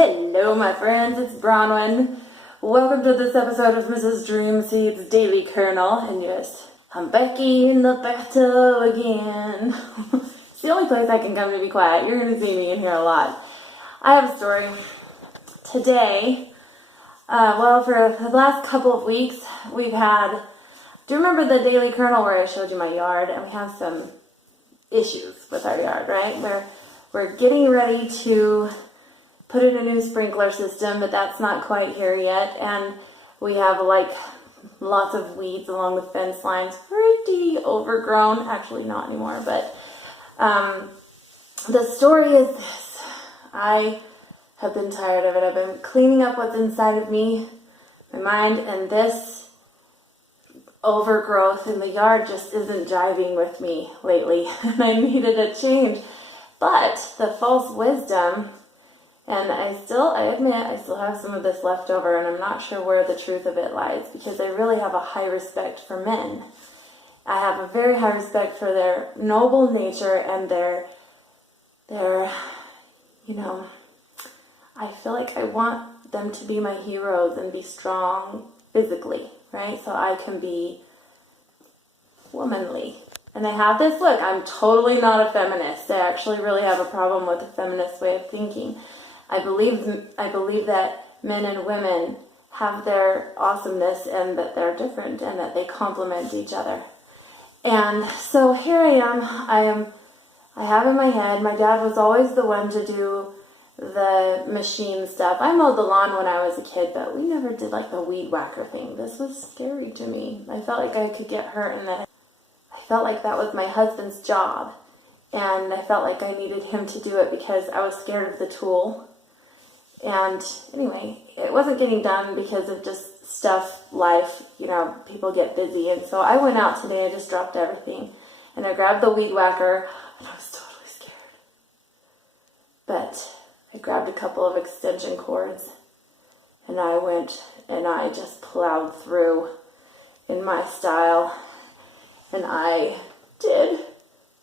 Hello, my friends, it's Bronwyn. Welcome to this episode of Mrs. Dreamseed's Daily Kernel. And yes, I'm Becky in the bathtub again. It's the only place I can come to be quiet. You're going to see me in here a lot. I have a story. Today, for the last couple of weeks, we've had... Do you remember the Daily Kernel where I showed you my yard? And we have some issues with our yard, right? We're getting ready to put in a new sprinkler system, but that's not quite here yet. And we have lots of weeds along the fence lines, pretty overgrown. Actually, not anymore, but the story is this. I have been tired of it. I've been cleaning up what's inside of me, my mind, and this overgrowth in the yard just isn't jiving with me lately. And I needed a change. But the false wisdom, and I admit I still have some of this left over, and I'm not sure where the truth of it lies, because I really have a high respect for men. I have a very high respect for their noble nature and their I feel like I want them to be my heroes and be strong physically, right? So I can be womanly. And I have this look. I'm totally not a feminist. I actually really have a problem with the feminist way of thinking. I believe that men and women have their awesomeness and that they're different and that they complement each other. And so here I am. I have in my head, my dad was always the one to do the machine stuff. I mowed the lawn when I was a kid, but we never did the weed whacker thing. This was scary to me. I felt like I could get hurt, and that I felt like that was my husband's job. And I felt like I needed him to do it because I was scared of the tool. And anyway, it wasn't getting done because of just stuff, life, people get busy. And so I went out today, I just dropped everything. And I grabbed the weed whacker, and I was totally scared. But I grabbed a couple of extension cords, and I went and I just plowed through in my style. And I did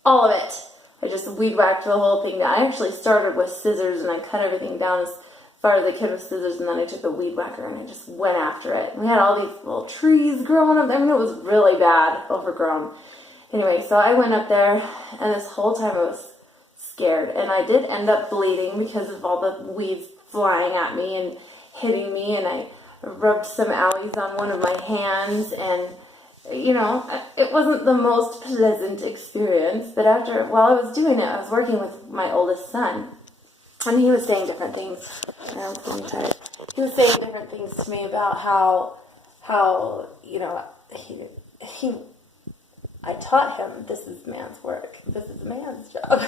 all of it. I just weed whacked the whole thing down. I actually started with scissors, and I cut everything down as far as I could with scissors, and then I took the weed whacker and I just went after it. And we had all these little trees growing up. I mean, it was really bad, overgrown. Anyway, so I went up there, and this whole time I was scared. And I did end up bleeding because of all the weeds flying at me and hitting me, and I rubbed some owies on one of my hands, and it wasn't the most pleasant experience. But while I was doing it, I was working with my oldest son, and he was saying different things. I'm getting tired. He was saying different things to me about how I taught him this is man's work. This is a man's job.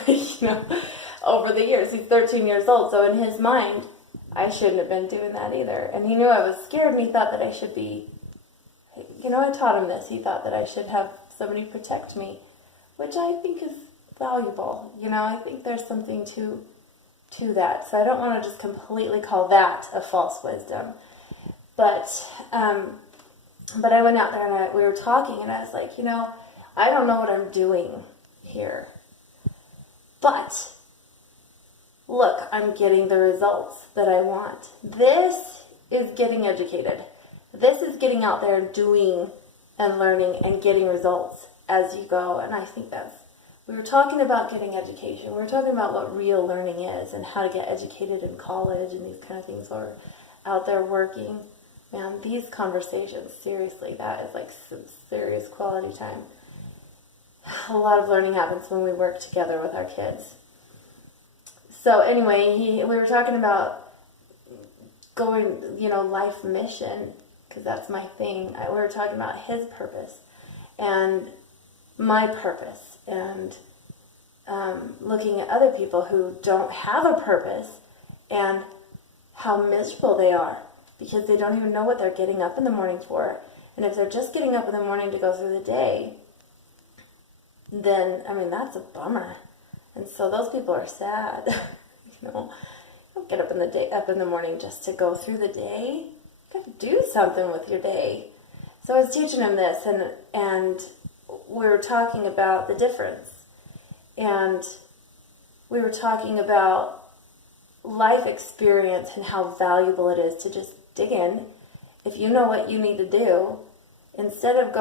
Over the years, he's 13 years old, so in his mind, I shouldn't have been doing that either. And he knew I was scared, and he thought that I should be. I taught him this. He thought that I should have somebody protect me, which I think is valuable. I think there's something to that. So I don't want to just completely call that a false wisdom. But I went out there, and we were talking, and I was like, I don't know what I'm doing here. But look, I'm getting the results that I want. This is getting educated. This is getting out there and doing and learning and getting results as you go. And I think we were talking about getting education. We were talking about what real learning is and how to get educated in college and these kind of things. Or out there working. Man, these conversations, seriously, that is some serious quality time. A lot of learning happens when we work together with our kids. So anyway, we were talking about going, life mission, because that's my thing. We were talking about his purpose and my purpose, and looking at other people who don't have a purpose and how miserable they are because they don't even know what they're getting up in the morning for. And if they're just getting up in the morning to go through the day, then, that's a bummer. And so those people are sad. Don't get up in the morning just to go through the day. You got to do something with your day. So I was teaching him this, and we were talking about the difference. And we were talking about life experience and how valuable it is to just dig in. If you know what you need to do, instead of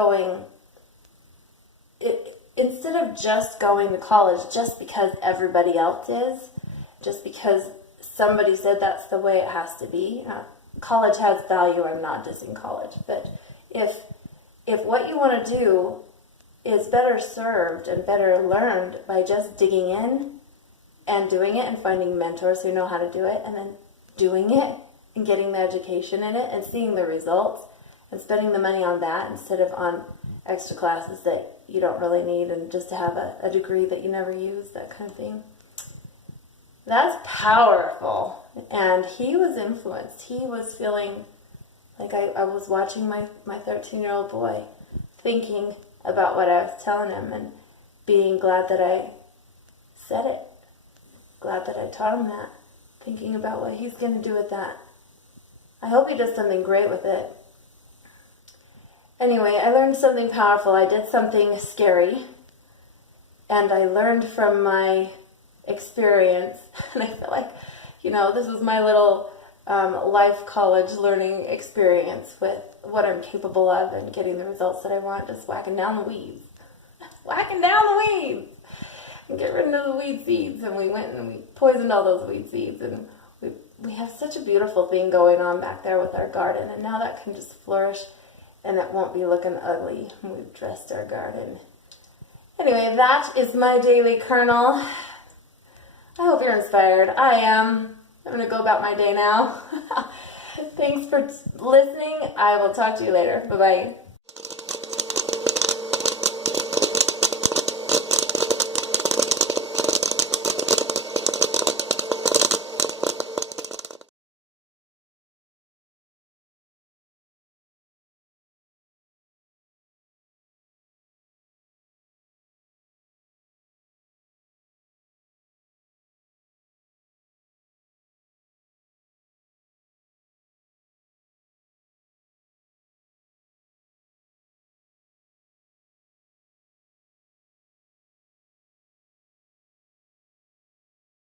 just going to college just because everybody else is, just because somebody said that's the way it has to be. College has value. I'm not dissing college, but if what you want to do is better served and better learned by just digging in and doing it and finding mentors who know how to do it and then doing it and getting the education in it and seeing the results and spending the money on that instead of on extra classes that you don't really need and just to have a degree that you never use, that kind of thing. That's powerful. And he was influenced. He was feeling like I was watching my 13-year-old boy thinking about what I was telling him and being glad that I said it. Glad that I taught him that. Thinking about what he's going to do with that. I hope he does something great with it. Anyway, I learned something powerful. I did something scary. And I learned from my experience. And I feel like, this was my little life college learning experience with what I'm capable of and getting the results that I want, just whacking down the weeds. Whacking down the weeds! And get rid of the weed seeds. And we went and we poisoned all those weed seeds. And we have such a beautiful thing going on back there with our garden. And now that can just flourish and it won't be looking ugly. We've dressed our garden. Anyway, that is my daily kernel. I hope you're inspired. I am. I'm going to go about my day now. Thanks for listening. I will talk to you later. Bye-bye.